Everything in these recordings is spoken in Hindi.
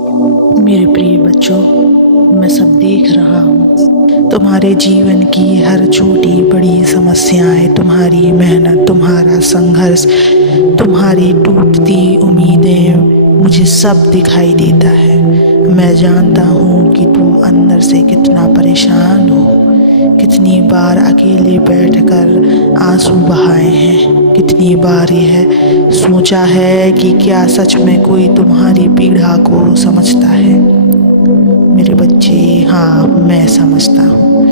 मेरे प्रिय बच्चों, मैं सब देख रहा हूँ। तुम्हारे जीवन की हर छोटी बड़ी समस्याएं, तुम्हारी मेहनत, तुम्हारा संघर्ष, तुम्हारी टूटती उम्मीदें, मुझे सब दिखाई देता है। मैं जानता हूँ कि तुम अंदर से कितना परेशान हो। कितनी बार अकेले बैठकर आंसू बहाए हैं, कितनी बार यह सोचा है कि क्या सच में कोई तुम्हारी पीड़ा को समझता है। मेरे बच्चे, हाँ, मैं समझता हूँ।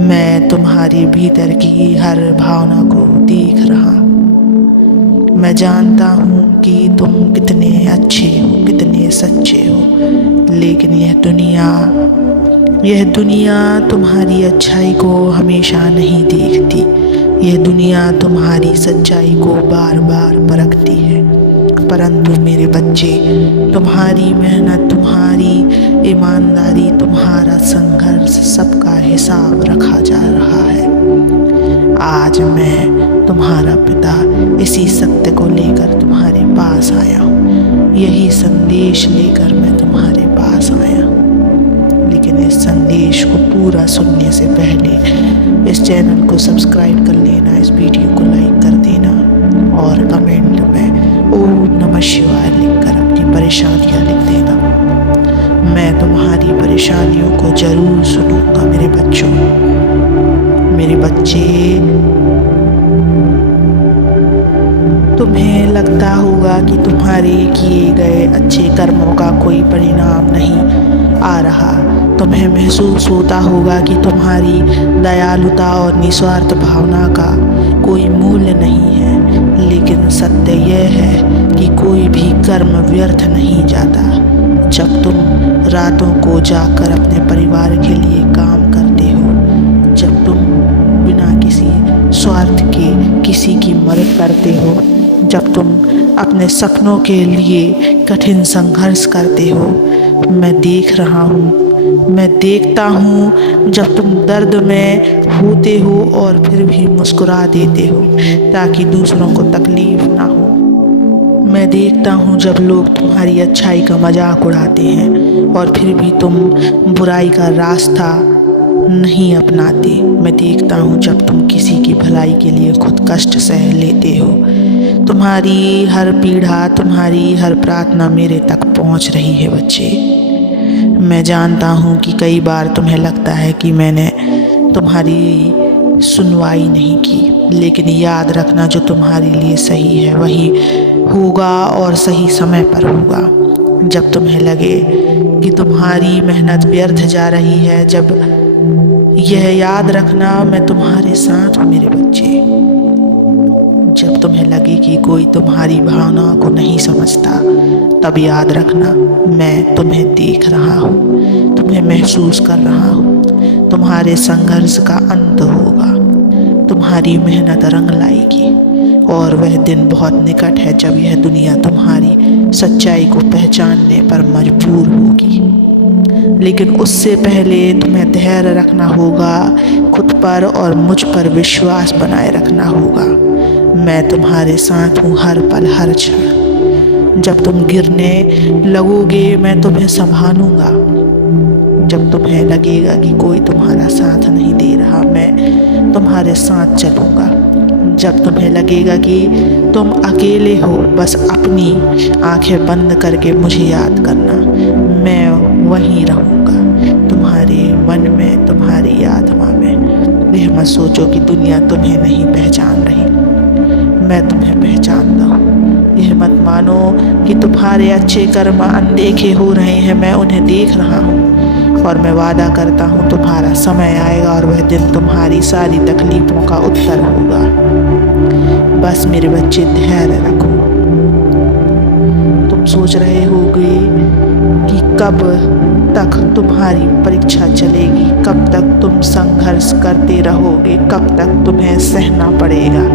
मैं तुम्हारे भीतर की हर भावना को देख रहा हूँ। मैं जानता हूँ कि तुम कितने अच्छे हो, कितने सच्चे हो, लेकिन यह दुनिया तुम्हारी अच्छाई को हमेशा नहीं देखती। यह दुनिया तुम्हारी सच्चाई को बार बार परखती है। परंतु मेरे बच्चे, तुम्हारी मेहनत, तुम्हारी ईमानदारी, तुम्हारा संघर्ष, सबका हिसाब रखा जा रहा है। आज मैं तुम्हारा पिता इसी सत्य को लेकर तुम्हारे पास आया हूँ। यही संदेश लेकर मैं तुम्हारे पास आया हूँ। लेकिन इस संदेश को पूरा सुनने से पहले इस चैनल को सब्सक्राइब कर लेना, इस वीडियो को लाइक कर देना और कमेंट में ओम नमः शिवाय लिखकर अपनी परेशानियाँ लिख देना। मैं तुम्हारी परेशानियों को जरूर सुनूंगा मेरे बच्चों। मेरे बच्चे, तुम्हें लगता होगा कि तुम्हारे किए गए अच्छे कर्मों का कोई परिणाम नहीं आ रहा। तुम्हें महसूस होता होगा कि तुम्हारी दयालुता और निस्वार्थ भावना का कोई मूल्य नहीं है। लेकिन सत्य यह है कि कोई भी कर्म व्यर्थ नहीं जाता। जब तुम रातों को जाकर अपने परिवार के लिए काम करते हो, जब तुम बिना किसी स्वार्थ के किसी की मदद करते हो, जब तुम अपने सपनों के लिए कठिन संघर्ष करते हो, मैं देख रहा हूँ, मैं देखता हूँ जब तुम दर्द में होते हो और फिर भी मुस्कुरा देते हो ताकि दूसरों को तकलीफ ना हो। मैं देखता हूँ जब लोग तुम्हारी अच्छाई का मजाक उड़ाते हैं और फिर भी तुम बुराई का रास्ता नहीं अपनाते। मैं देखता हूँ जब तुम किसी की भलाई के लिए खुद कष्ट सह लेते हो। तुम्हारी हर पीड़ा, तुम्हारी हर प्रार्थना मेरे तक पहुँच रही है बच्चे। मैं जानता हूँ कि कई बार तुम्हें लगता है कि मैंने तुम्हारी सुनवाई नहीं की, लेकिन याद रखना, जो तुम्हारे लिए सही है वही होगा और सही समय पर होगा। जब तुम्हें लगे कि तुम्हारी मेहनत व्यर्थ जा रही है, जब यह याद रखना, मैं तुम्हारे साथ हूँ मेरे बच्चे। जब तुम्हें लगे कि कोई तुम्हारी भावनाओं को नहीं समझता, तब याद रखना, मैं तुम्हें देख रहा हूँ, तुम्हें महसूस कर रहा हूँ। तुम्हारे संघर्ष का अंत होगा, तुम्हारी मेहनत रंग लाएगी और वह दिन बहुत निकट है जब यह दुनिया तुम्हारी सच्चाई को पहचानने पर मजबूर होगी। लेकिन उससे पहले तुम्हें धैर्य रखना होगा, खुद पर और मुझ पर विश्वास बनाए रखना होगा। मैं तुम्हारे साथ हूँ हर पल, हर क्षण। जब तुम गिरने लगोगे, मैं तुम्हें संभालूंगा। जब तुम्हें लगेगा कि कोई तुम्हारा साथ नहीं दे रहा, मैं तुम्हारे साथ चलूँगा। जब तुम्हें लगेगा कि तुम अकेले हो, बस अपनी आंखें बंद करके मुझे याद करना, मैं वहीं रहूँगा, तुम्हारे मन में, तुम्हारी आत्मा में। यह मत सोचो कि दुनिया तुम्हें नहीं पहचान रही, मैं तुम्हें पहचानता हूँ। यह मत मानो कि तुम्हारे अच्छे कर्म अनदेखे हो रहे हैं, मैं उन्हें देख रहा हूँ और मैं वादा करता हूँ तुम्हारा समय आएगा और वह दिन तुम्हारी सारी तकलीफों का उत्तर होगा। बस मेरे बच्चे, धैर्य रखो। तुम सोच रहे होगे कि कब तक तुम्हारी परीक्षा चलेगी, कब तक तुम संघर्ष करते रहोगे, कब तक तुम्हें सहना पड़ेगा।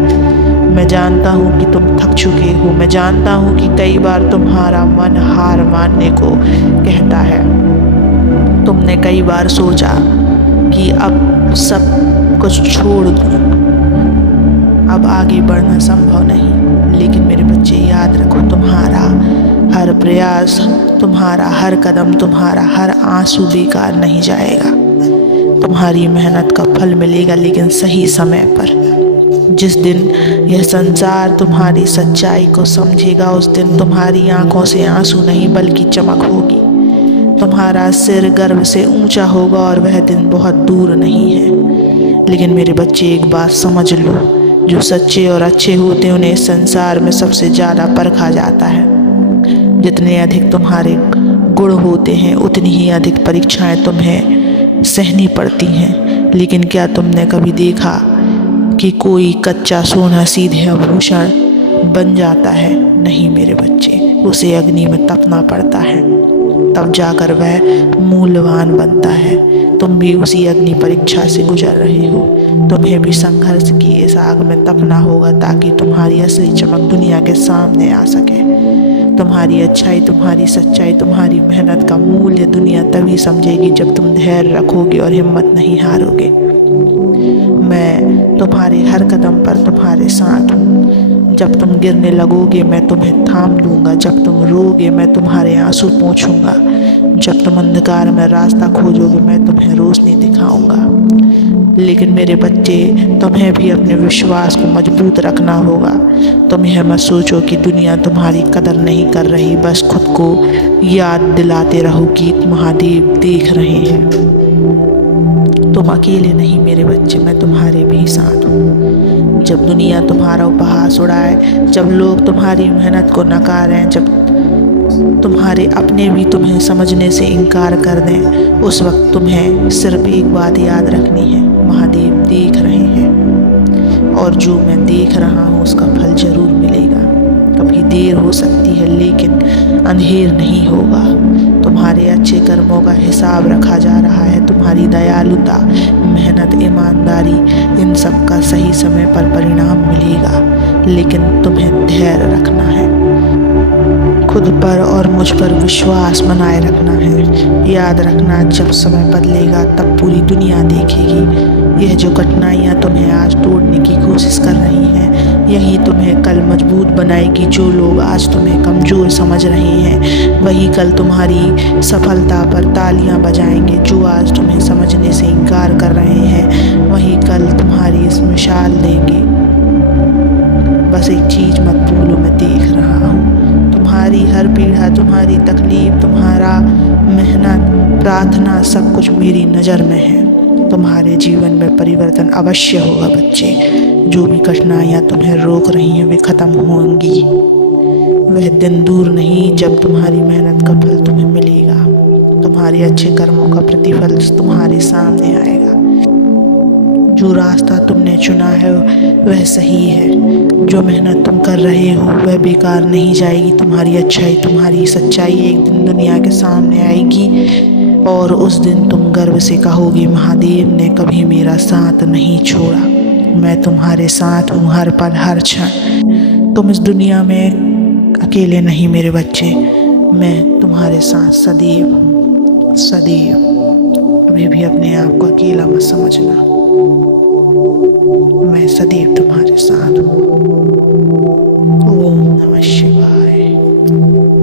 मैं जानता हूँ कि तुम थक चुके हो। मैं जानता हूँ कि कई बार तुम्हारा मन हार मानने को कहता है। तुमने कई बार सोचा कि अब सब कुछ छोड़ दूँ, अब आगे बढ़ना संभव नहीं। लेकिन मेरे बच्चे, याद रखो, तुम्हारा हर प्रयास तुम्हारा, हर कदम तुम्हारा, हर आंसू बेकार नहीं जाएगा। तुम्हारी मेहनत का फल मिलेगा, लेकिन सही समय पर। जिस दिन यह संसार तुम्हारी सच्चाई को समझेगा, उस दिन तुम्हारी आंखों से आंसू नहीं बल्कि चमक होगी। तुम्हारा सिर गर्व से ऊंचा होगा और वह दिन बहुत दूर नहीं है। लेकिन मेरे बच्चे, एक बात समझ लो, जो सच्चे और अच्छे होते हैं उन्हें इस संसार में सबसे ज़्यादा परखा जाता है। जितने अधिक तुम्हारे गुण होते हैं, उतनी ही अधिक परीक्षाएं तुम्हें सहनी पड़ती हैं। लेकिन क्या तुमने कभी देखा कि कोई कच्चा सोना सीधे आभूषण बन जाता है? नहीं मेरे बच्चे, उसे अग्नि में तपना पड़ता है, तब जाकर वह मूल्यवान बनता है। तुम भी उसी अग्नि परीक्षा से गुजर रहे हो। तुम्हें भी संघर्ष की इस आग में तपना होगा, ताकि तुम्हारी असली चमक दुनिया के सामने आ सके। तुम्हारी अच्छाई, तुम्हारी सच्चाई, तुम्हारी मेहनत का मूल्य दुनिया तभी समझेगी जब तुम धैर्य रखोगे और हिम्मत नहीं हारोगे। मैं तुम्हारे हर कदम पर तुम्हारे साथ हूँ। जब तुम गिरने लगोगे मैं तुम्हें थाम लूँगा। जब तुम रोगे मैं तुम्हारे आंसू पोंछूंगा। जब तुम अंधकार में रास्ता खोजोगे मैं तुम्हें रोशनी दिखाऊंगा। लेकिन मेरे बच्चे, तुम्हें भी अपने विश्वास को मजबूत रखना होगा। तुम यह मत सोचो कि दुनिया तुम्हारी कदर नहीं कर रही। बस खुद को याद दिलाते रहो कि महादेव देख रहे हैं। तुम अकेले नहीं मेरे बच्चे, मैं तुम्हारे भी साथ हूँ। जब दुनिया तुम्हारा उपहास उड़ाए, जब लोग तुम्हारी मेहनत को नकारें, जब तुम्हारे अपने भी तुम्हें समझने से इनकार कर दें, उस वक्त तुम्हें सिर्फ एक बात याद रखनी है, महादेव देख रहे हैं और जो मैं देख रहा हूँ उसका फल जरूर मिलेगा। कभी देर हो सकती है लेकिन अंधेर नहीं होगा। तुम्हारे अच्छे कर्मों का हिसाब रखा जा रहा है। तुम्हारी दयालुता, मेहनत, ईमानदारी, इन सब का सही समय पर परिणाम मिलेगा। लेकिन तुम्हें धैर्य रखना है, खुद पर और मुझ पर विश्वास बनाए रखना है। याद रखना, जब समय बदलेगा तब पूरी दुनिया देखेगी। यह जो कठिनाइयाँ तुम्हें आज तोड़ने की कोशिश कर रही हैं, यही तुम्हें कल मजबूत बनाएगी। जो लोग आज तुम्हें कमज़ोर समझ रहे हैं, वही कल तुम्हारी सफलता पर तालियां बजाएंगे। जो आज तुम्हें समझने से इनकार कर रहे हैं, वही कल तुम्हारी इस मिसाल देंगे। बस एक चीज़ मत भूलो, मैं देख रहा हूँ। तुम्हारी हर पीड़ा, तुम्हारी तकलीफ, तुम्हारा मेहनत, प्रार्थना, सब कुछ मेरी नज़र में है। तुम्हारे जीवन में परिवर्तन अवश्य होगा बच्चे। जो भी कठिनाइयाँ तुम्हें रोक रही हैं वे खत्म होंगी। वह दिन दूर नहीं जब तुम्हारी मेहनत का फल तुम्हें मिलेगा। तुम्हारे अच्छे कर्मों का प्रतिफल तुम्हारे सामने आएगा। जो रास्ता तुमने चुना है वह सही है। जो मेहनत तुम कर रहे हो वह बेकार नहीं जाएगी। तुम्हारी अच्छाई, तुम्हारी सच्चाई एक दिन दुनिया के सामने आएगी और उस दिन तुम गर्व से कहोगे, महादेव ने कभी मेरा साथ नहीं छोड़ा। मैं तुम्हारे साथ हूँ हर पल, हर क्षण। तुम इस दुनिया में अकेले नहीं मेरे बच्चे, मैं तुम्हारे साथ सदैव हूँ, सदैव। कभी भी अपने आप को अकेला मत समझना, मैं सदैव तुम्हारे साथ हूँ। ओम नमः शिवाय।